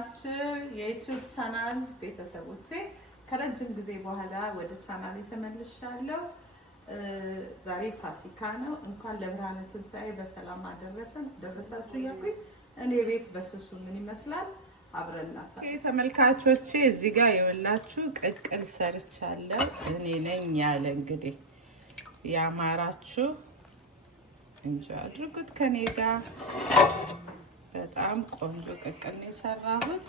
የተከበራችሁ የዩቲዩብ ቻናል ቤተሰቦቼ ከረጅም ጊዜ በኋላ ወደ ቻናል ተመልሻለሁ። ዛሬ ፋሲካ ነው። እንኳን ለብርሃነ ትንሣኤ በሰላም ደረሳችሁ እያልኩኝ እኔ ቤት በስሱ ምን ይመስላል አብረን እናሳለን። ተመልካቾቼ እዚህ ጋር የወላችሁ ቅቅል ሰርቻለሁ። እኔ ነኝ ያለ እንግዲህ ያማራችሁ እንጂ አድርጉት ከኔ ጋር። በጣም ቆንጆ ቅቅል ነው የሰራሁት።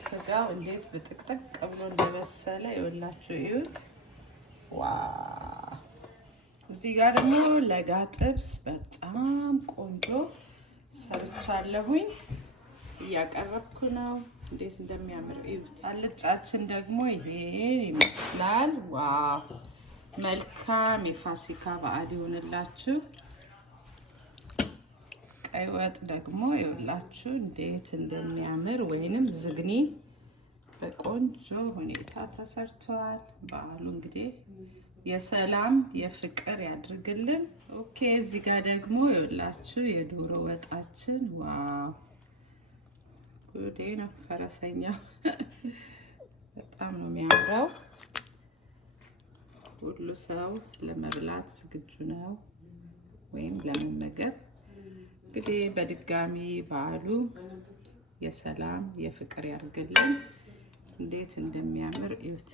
ስጋው እንዴት ብጥቅጥቅ ብሎ እንደበሰለ ይወላችሁ እዩት። ዋው! እዚህ ጋር ደግሞ ለጋ ጥብስ በጣም ቆንጆ ሰርቻለሁኝ። እያቀረብኩ ነው። እንዴት እንደሚያምር እዩት። አልጫችን ደግሞ ይሄ ይመስላል። ዋው! መልካም የፋሲካ በዓል ይሁንላችሁ። ቀይ ወጥ ደግሞ ይኸውላችሁ እንዴት እንደሚያምር ወይንም ዝግኒ በቆንጆ ሁኔታ ተሰርቷል። በዓሉ እንግዲህ የሰላም የፍቅር ያድርግልን። ኦኬ እዚህ ጋር ደግሞ ይኸውላችሁ የዶሮ ወጣችን ዋው ጉዴ ነው። ፈረሰኛው በጣም ነው የሚያምረው። ሁሉ ሰው ለመብላት ዝግጁ ነው ወይም ለመመገብ። እንግዲህ በድጋሚ በዓሉ የሰላም የፍቅር ያድርግልን። እንዴት እንደሚያምር እዩት።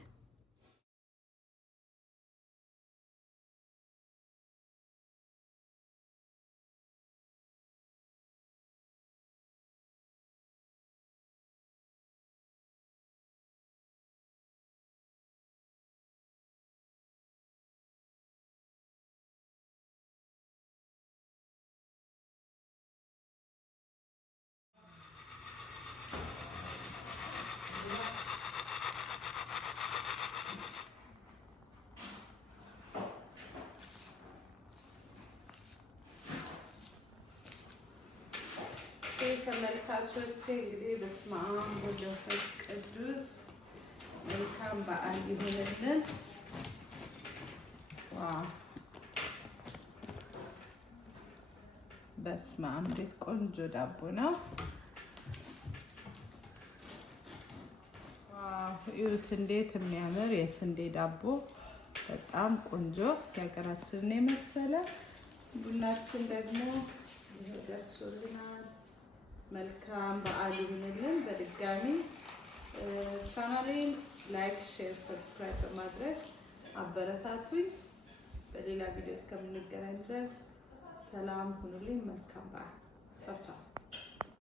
ተመልካቾቼ እንግዲህ በስመ አብ ወወልድ ወመንፈስ ቅዱስ መልካም በዓል ይሁንልን። ዋው! በስመ አብ እንዴት ቆንጆ ዳቦ ነው። ዋው! እዩት እንዴት የሚያምር የስንዴ ዳቦ በጣም ቆንጆ የሀገራችንን የመሰለ። ቡናችን ደግሞ ደርሶልናል። መልካም በዓል ይሁንልን። በድጋሚ ቻናሌን ላይክ፣ ሼር፣ ሰብስክራይብ በማድረግ አበረታቱኝ። በሌላ ቪዲዮ እስከምንገናኝ ድረስ ሰላም ሁኑልኝ። መልካም በዓል። ቻው ቻው።